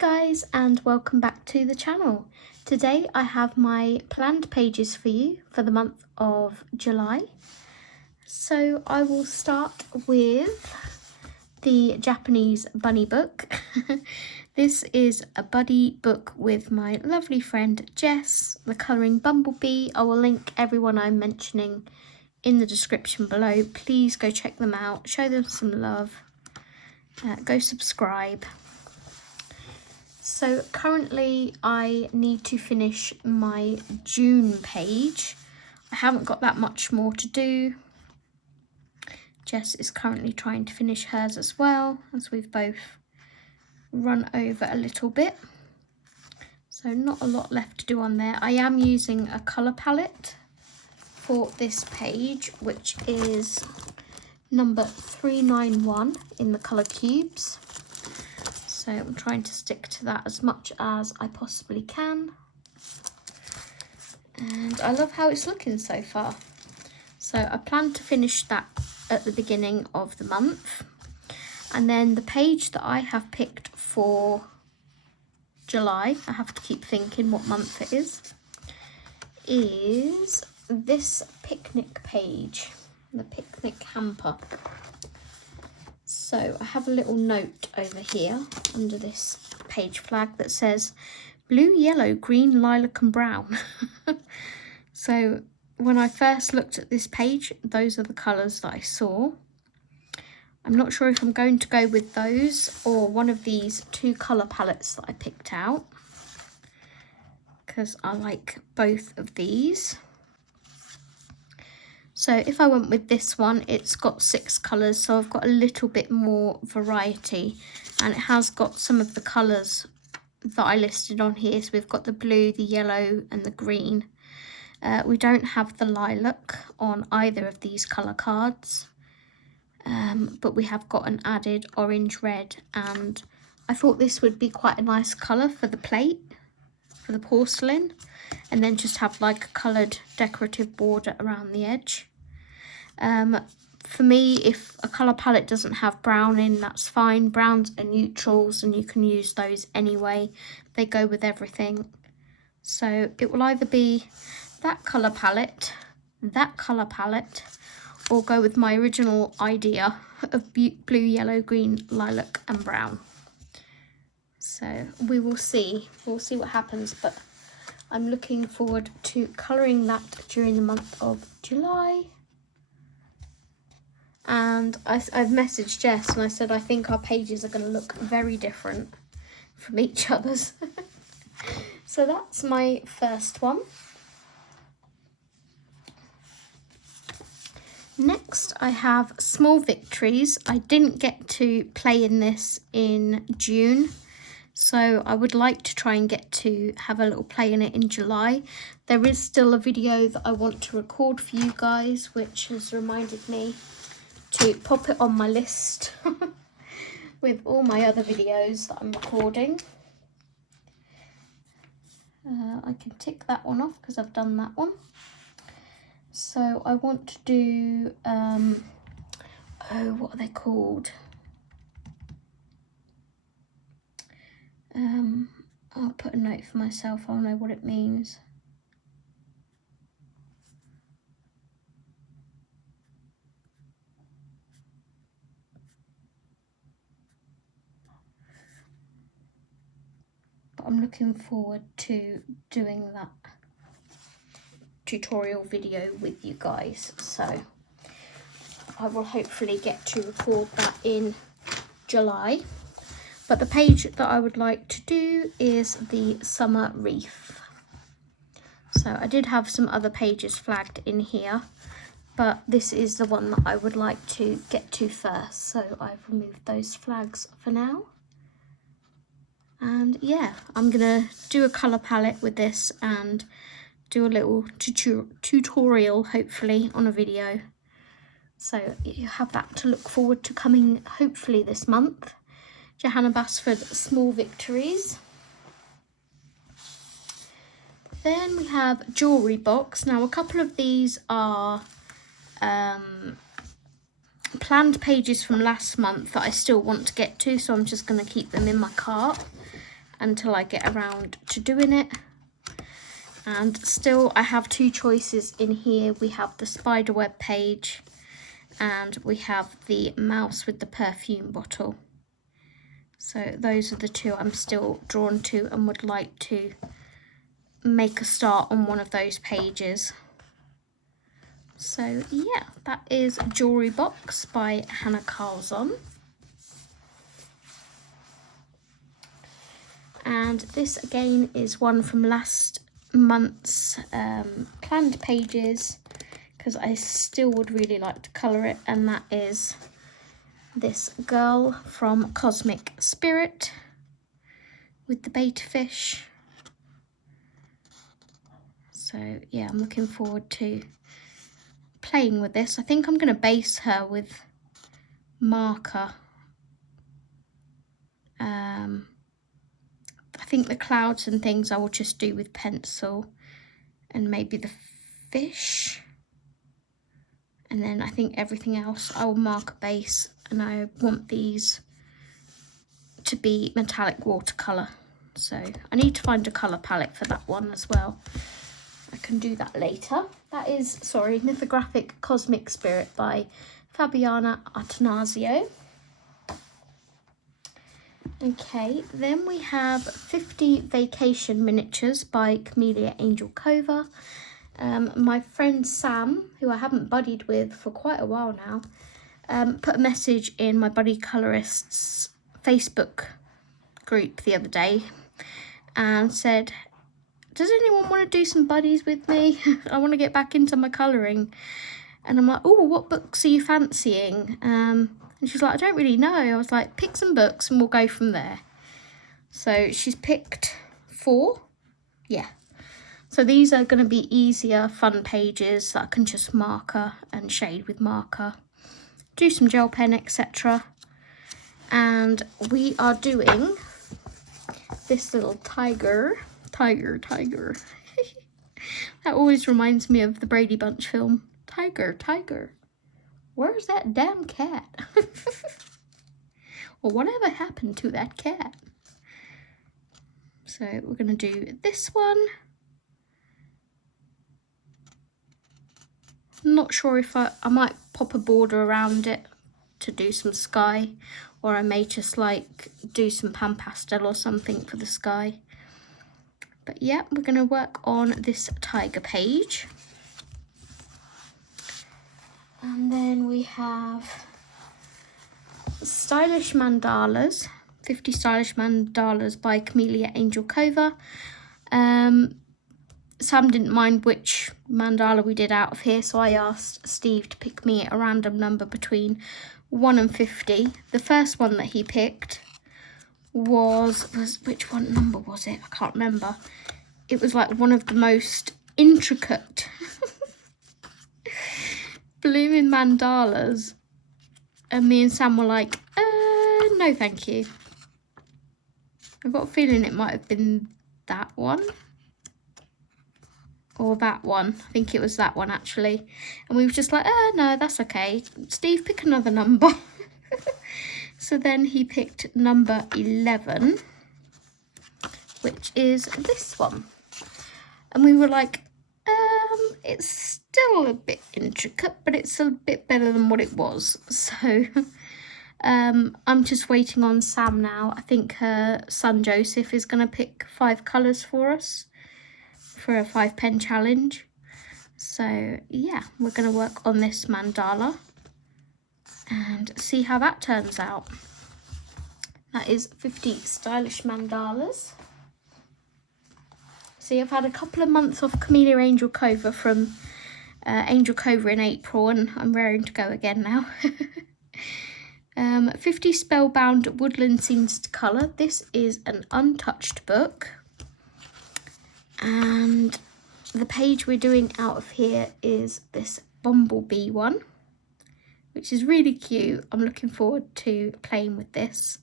guys, and welcome back to the channel. Today I have my planned pages for you for the month of July. So I will start with the Japanese bunny book. This is a buddy book with my lovely friend Jess, the colouring Bumblebee. I will link everyone I'm mentioning in the description below. Please go check them out, show them some love, go subscribe. So currently I need to finish my June page. I haven't got that much more to do. Jess is currently trying to finish hers as well, as we've both run over a little bit. So not a lot left to do on there. I am using a colour palette for this page, which is number 391 in the colour cubes. So I'm trying to stick to that as much as I possibly can. And I love how it's looking so far. So I plan to finish that at the beginning of the month. And then the page that I have picked for July, I have to keep thinking what month it is this picnic page, the picnic hamper. So I have a little note over here under this page flag that says blue, yellow, green, lilac and brown. So when I first looked at this page, those are the colours that I saw. I'm not sure if I'm going to go with those or one of these two colour palettes that I picked out, because I like both of these. So if I went with this one, it's got 6 colours, so I've got a little bit more variety, and it has got some of the colours that I listed on here. So we've got the blue, the yellow and the green. We don't have the lilac on either of these colour cards, but we have got an added orange, red, and I thought this would be quite a nice colour for the plate, for the porcelain, and then just have like a coloured decorative border around the edge. For me, if a colour palette doesn't have brown in, that's fine. Browns are neutrals and you can use those anyway. They go with everything. So it will either be that colour palette, or go with my original idea of blue, yellow, green, lilac and brown. So we will see. We'll see what happens, but I'm looking forward to colouring that during the month of July. And I've messaged Jess and I said I think our pages are going to look very different from each other's. So that's my first one. Next I have Small Victories. I didn't get to play in this in June, so I would like to try and get to have a little play in it in July. There is still a video that I want to record for you guys, which has reminded me to pop it on my list with all my other videos that I'm recording. I can tick that one off because I've done that one. So I want to do, what are they called? I'll put a note for myself, I'll know what it means. But I'm looking forward to doing that tutorial video with you guys, so I will hopefully get to record that in July. But the page that I would like to do is the summer wreath. So I did have some other pages flagged in here, but this is the one that I would like to get to first, so I've removed those flags for now. And yeah, I'm gonna do a colour palette with this and do a little tutorial hopefully on a video. So you have that to look forward to coming hopefully this month. Johanna Basford, Small Victories. Then we have Jewellery Box. Now a couple of these are planned pages from last month that I still want to get to, so I'm just going to keep them in my cart. until I get around to doing it. And still I have two choices in here. We have the spiderweb page and we have the mouse with the perfume bottle. So those are the two I'm still drawn to and would like to make a start on one of those pages. So yeah, that is Jewelry Box by Hannah Carlson. And this again is one from last month's planned pages, because I still would really like to colour it, and that is this girl from Cosmic Spirit with the beta fish. So yeah, I'm looking forward to playing with this. I think I'm going to base her with marker. I think the clouds and things I will just do with pencil, and maybe the fish. And then I think everything else I will mark a base, and I want these to be metallic watercolour. So I need to find a colour palette for that one as well. I can do that later. That is, sorry, Mythographic Cosmic Spirit by Fabiana Atanasio. Okay, then we have 50 Vacation Miniatures by Camellia Angel Cova. My friend Sam, who I haven't buddied with for quite a while now, put a message in my Buddy Colorists Facebook group the other day and said, does anyone want to do some buddies with me? I want to get back into my colouring. And I'm like, oh, what books are you fancying? And she's like, I don't really know. I was like, pick some books and we'll go from there. So she's picked 4. Yeah. So these are going to be easier, fun pages that I can just marker and shade with marker. Do some gel pen, etc. And we are doing this little tiger. That always reminds me of the Brady Bunch film. Tiger. Where's that damn cat? Or whatever happened to that cat? So we're going to do this one. Not sure if I might pop a border around it to do some sky, or I may just like do some pan pastel or something for the sky. But yeah, we're going to work on this tiger page. And then we have Stylish Mandalas, 50 Stylish Mandalas by Camellia Angel Cova. Sam didn't mind which mandala we did out of here, so I asked Steve to pick me a random number between 1 and 50. The first one that he picked was which one number was it? I can't remember. It was like one of the most intricate blooming mandalas, and me and Sam were like, no thank you. I've got a feeling it might have been that one or that one. I think it was that one actually, and we were just like, no, that's okay, Steve, pick another number. So then he picked number 11, which is this one, and we were like, it's still a bit intricate, but it's a bit better than what it was. So I'm just waiting on Sam now. I think her son Joseph is going to pick 5 colours for us for a 5 pen challenge. So yeah, we're going to work on this mandala and see how that turns out. That is 50 Stylish Mandalas. See, I've had a couple of months off Camellia Angel Cova from Angel Cova in April, and I'm raring to go again now. 50 Spellbound Woodland Scenes to Colour. This is an untouched book, and the page we're doing out of here is this bumblebee one, which is really cute. I'm looking forward to playing with this.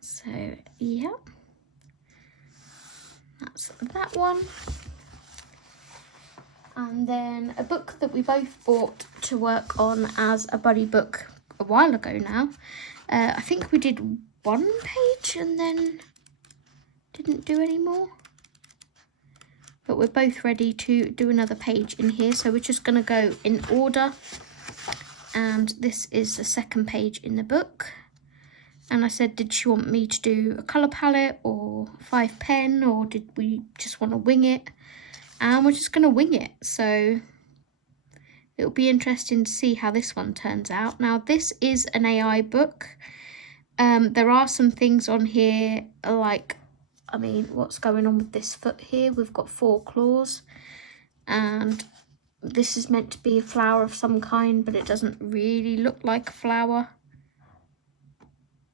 So yeah, that's that one. And then a book that we both bought to work on as a buddy book a while ago now. I think we did 1 page and then didn't do any more. But we're both ready to do another page in here, so we're just going to go in order. And this is the second page in the book. And I said, did she want me to do a colour palette or 5 pen, or did we just want to wing it? And we're just going to wing it, so it'll be interesting to see how this one turns out. Now, this is an AI book. There are some things on here, like, I mean, what's going on with this foot here? We've got 4 claws, and this is meant to be a flower of some kind, but it doesn't really look like a flower.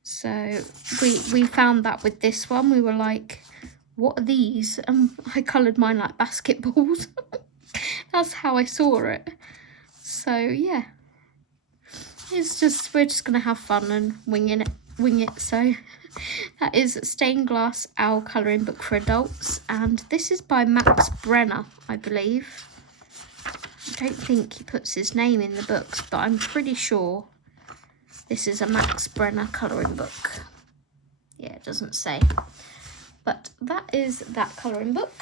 So we found that with this one, we were like, what are these? I coloured mine like basketballs. That's how I saw it. So yeah, it's just, we're just gonna have fun and wing it. So that is Stained Glass Owl colouring book for adults, and this is by Max Brenner, I believe. I don't think he puts his name in the books, but I'm pretty sure this is a Max Brenner colouring book. Yeah, it doesn't say, but that is that colouring book.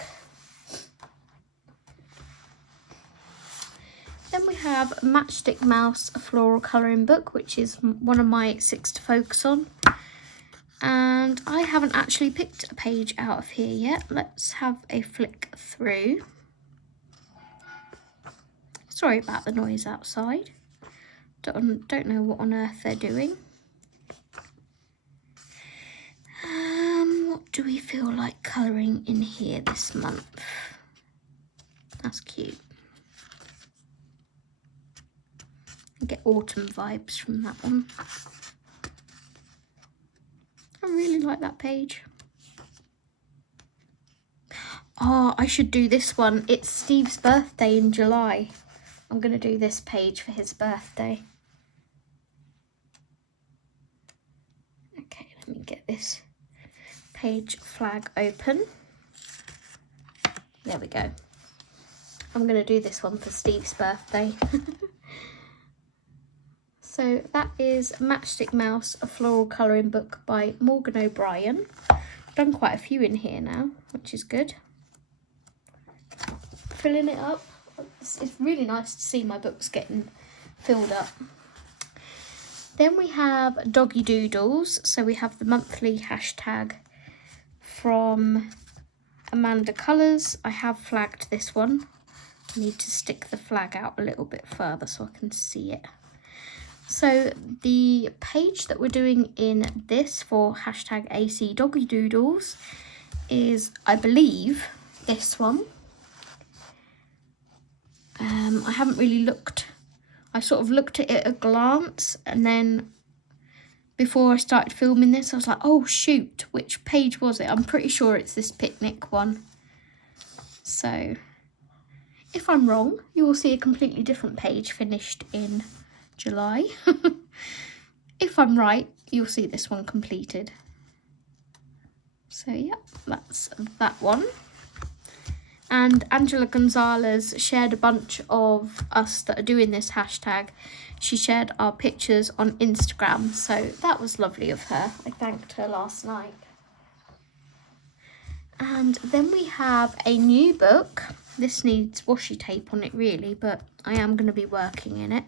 Then we have Matchstick Mouse, a floral colouring book, which is one of my 6 to focus on. And I haven't actually picked a page out of here yet. Let's have a flick through. Sorry about the noise outside. Don't know what on earth they're doing. What do we feel like colouring in here this month? That's cute. I get autumn vibes from that one. I really like that page. Oh, I should do this one. It's Steve's birthday in July. I'm going to do this page for his birthday. Okay, let me get this page flag open. There we go. I'm going to do this one for Steve's birthday. So that is Matchstick Mouse, a floral colouring book by Morgan O'Brien. I've done quite a few in here now, which is good. Filling it up. It's really nice to see my books getting filled up. Then we have Doggy Doodles. So we have the monthly hashtag from Amanda Colours. I have flagged this one. I need to stick the flag out a little bit further so I can see it. So the page that we're doing in this for hashtag AC Doggy Doodles is, I believe, this one. I haven't really looked. I sort of looked at it at a glance, and then before I started filming this, I was like, oh shoot, which page was it? I'm pretty sure it's this picnic one. So if I'm wrong, you will see a completely different page finished in July. If I'm right, you'll see this one completed. So yeah, that's that one. And Angela Gonzalez shared a bunch of us that are doing this hashtag. She shared our pictures on Instagram, so that was lovely of her. I thanked her last night. And then we have a new book. This needs washi tape on it really, but I am going to be working in it.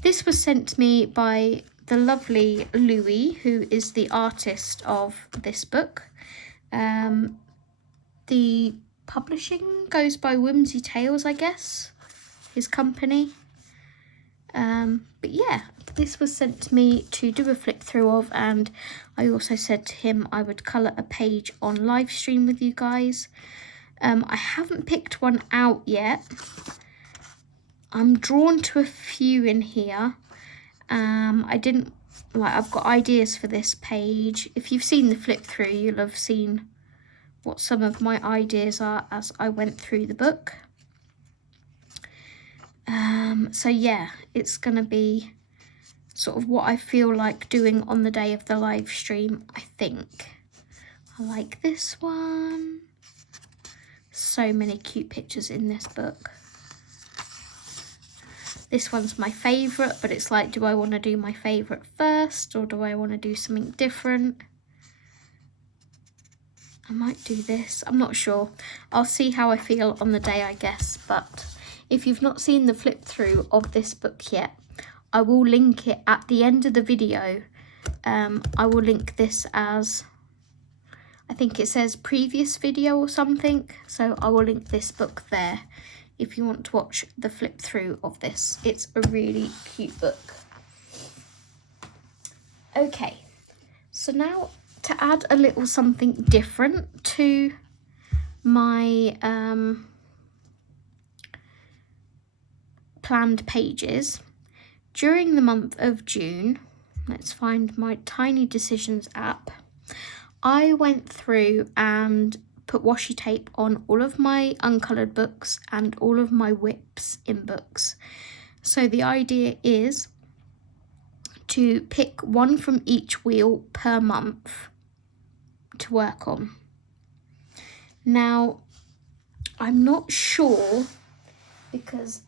This was sent to me by the lovely Louis, who is the artist of this book. The publishing goes by Whimsy Tales, I guess, his company. But yeah, this was sent to me to do a flick through of, and I also said to him I would colour a page on live stream with you guys. I haven't picked one out yet. I'm drawn to a few in here. I've got ideas for this page. If you've seen the flip through, you'll have seen what some of my ideas are as I went through the book. So yeah, it's going to be sort of what I feel like doing on the day of the live stream, I think. I like this one. So many cute pictures in this book. This one's my favourite, but it's like, do I want to do my favourite first, or do I want to do something different? I might do this. I'm not sure. I'll see how I feel on the day, I guess. But if you've not seen the flip through of this book yet, I will link it at the end of the video. I will link this as, I think it says previous video or something. So I will link this book there if you want to watch the flip through of this. It's a really cute book. Okay, so now to add a little something different to my planned pages, during the month of June, let's find my Tiny Decisions app, I went through and put washi tape on all of my uncoloured books and all of my whips in books. So the idea is to pick one from each wheel per month to work on. Now, I'm not sure, because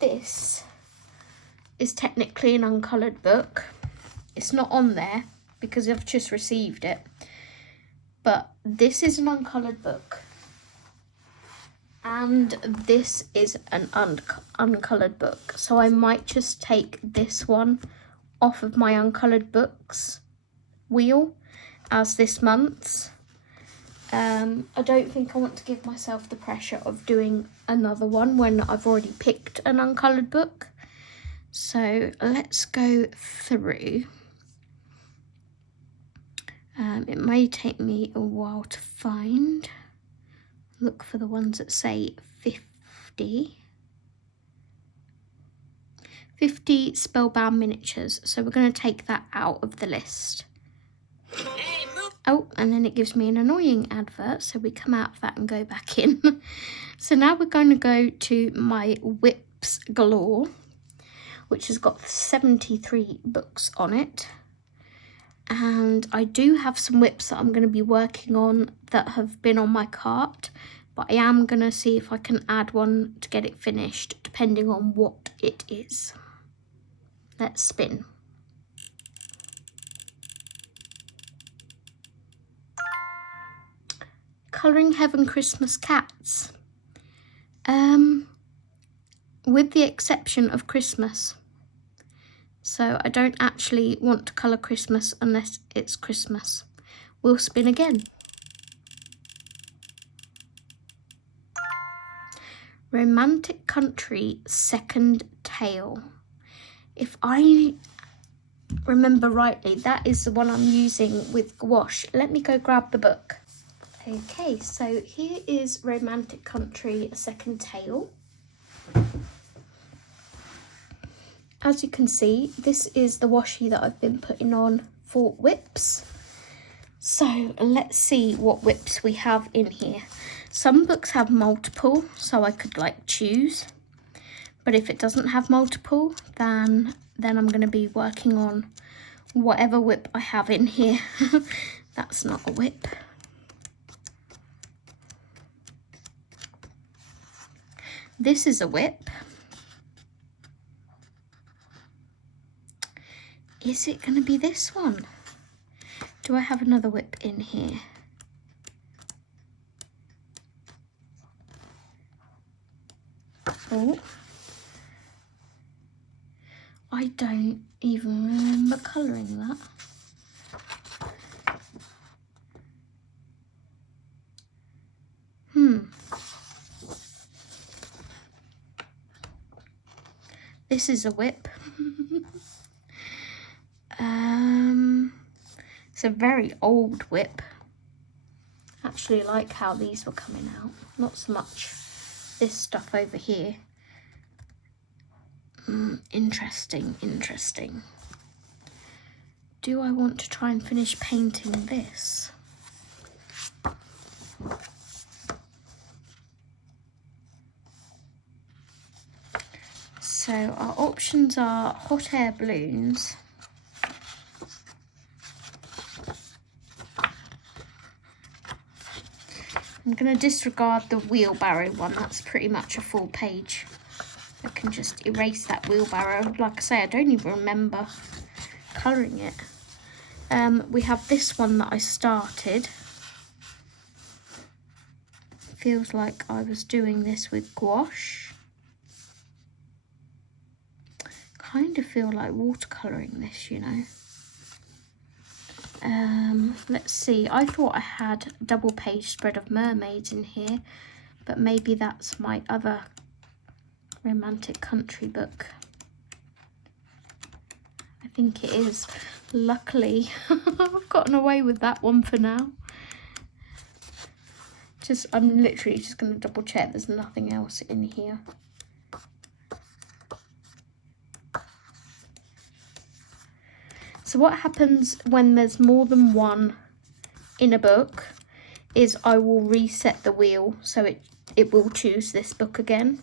this is technically an uncoloured book. It's not on there because I've just received it. But this is an uncoloured book. And this is an uncoloured book. So I might just take this one off of my uncoloured books wheel as this month's. I don't think I want to give myself the pressure of doing another one when I've already picked an uncoloured book. So let's go through. It may take me a while to find. Look for the ones that say 50. 50 spellbound miniatures. So we're going to take that out of the list. Oh, and then it gives me an annoying advert. So we come out of that and go back in. So now we're going to go to my Whips Galore, which has got 73 books on it. And I do have some whips that I'm going to be working on that have been on my cart, but I am going to see if I can add one to get it finished, depending on what it is. Let's spin. Colouring Heaven Christmas Cats. With the exception of Christmas. So I don't actually want to colour Christmas unless it's Christmas. We'll spin again. Romantic Country Second Tale. If I remember rightly, that is the one I'm using with gouache. Let me go grab the book. Okay, so here is Romantic Country Second Tale. As you can see, this is the washi that I've been putting on for whips. So let's see what whips we have in here. Some books have multiple, so I could like choose. But if it doesn't have multiple, then I'm going to be working on whatever whip I have in here. That's not a whip. This is a whip. Is it going to be this one? Do I have another whip in here? Oh. I don't even remember colouring that. This is a whip. It's a very old whip. Actually like how these were coming out. Not so much this stuff over here. Interesting, interesting. Do I want to try and finish painting this? So our options are hot air balloons, I'm going to disregard the wheelbarrow one, that's pretty much a full page. I can just erase that wheelbarrow. Like I say, I don't even remember colouring it. We have this one that I started. feels like I was doing this with gouache. Kind of feel like watercolouring this, you know. Let's see, I thought I had a double page spread of mermaids in here, but maybe that's my other romantic country book. I think it is. Luckily, I've gotten away with that one for now. I'm literally just going to double check there's nothing else in here. So what happens when there's more than one in a book is I will reset the wheel so it will choose this book again.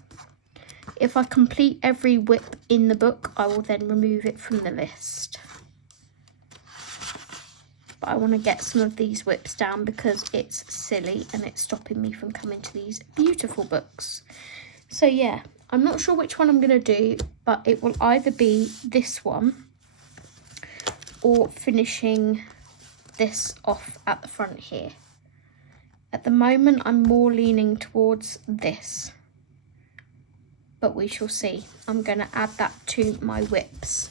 If I complete every whip in the book, I will then remove it from the list. But I want to get some of these whips down because it's silly and it's stopping me from coming to these beautiful books. So yeah, I'm not sure which one I'm going to do, but it will either be this one or finishing this off at the front here. At the moment, I'm more leaning towards this, but we shall see. I'm going to add that to my whips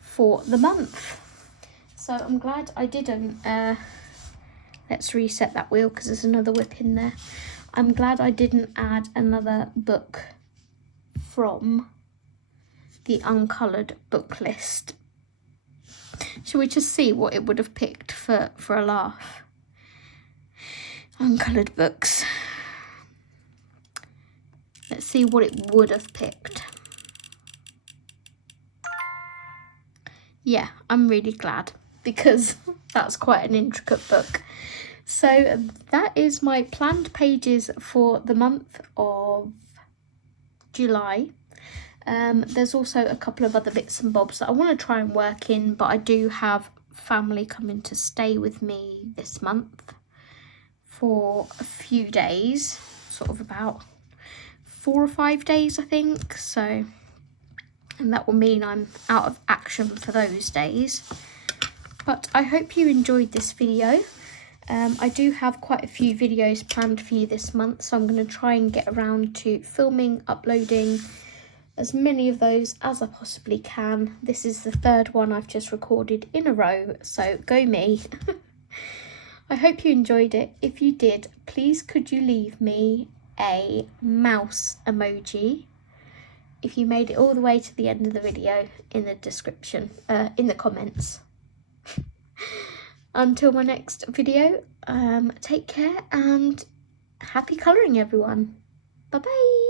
for the month. So I'm glad I didn't, let's reset that wheel because there's another whip in there. I'm glad I didn't add another book from the uncoloured book list. Shall we just see what it would have picked for a laugh? Uncoloured books. Let's see what it would have picked. Yeah, I'm really glad because that's quite an intricate book. So that is my planned pages for the month of July. There's also a couple of other bits and bobs that I want to try and work in, but I do have family coming to stay with me this month for a few days, sort of about 4 or 5 days I think, so, and that will mean I'm out of action for those days. But I hope you enjoyed this video. I do have quite a few videos planned for you this month, so I'm going to try and get around to filming, uploading as many of those as I possibly can. This is the 3rd one I've just recorded in a row, so go me. I hope you enjoyed it. If you did, please could you leave me a mouse emoji if you made it all the way to the end of the video in the description, in the comments. Until my next video, take care and happy colouring everyone. Bye bye.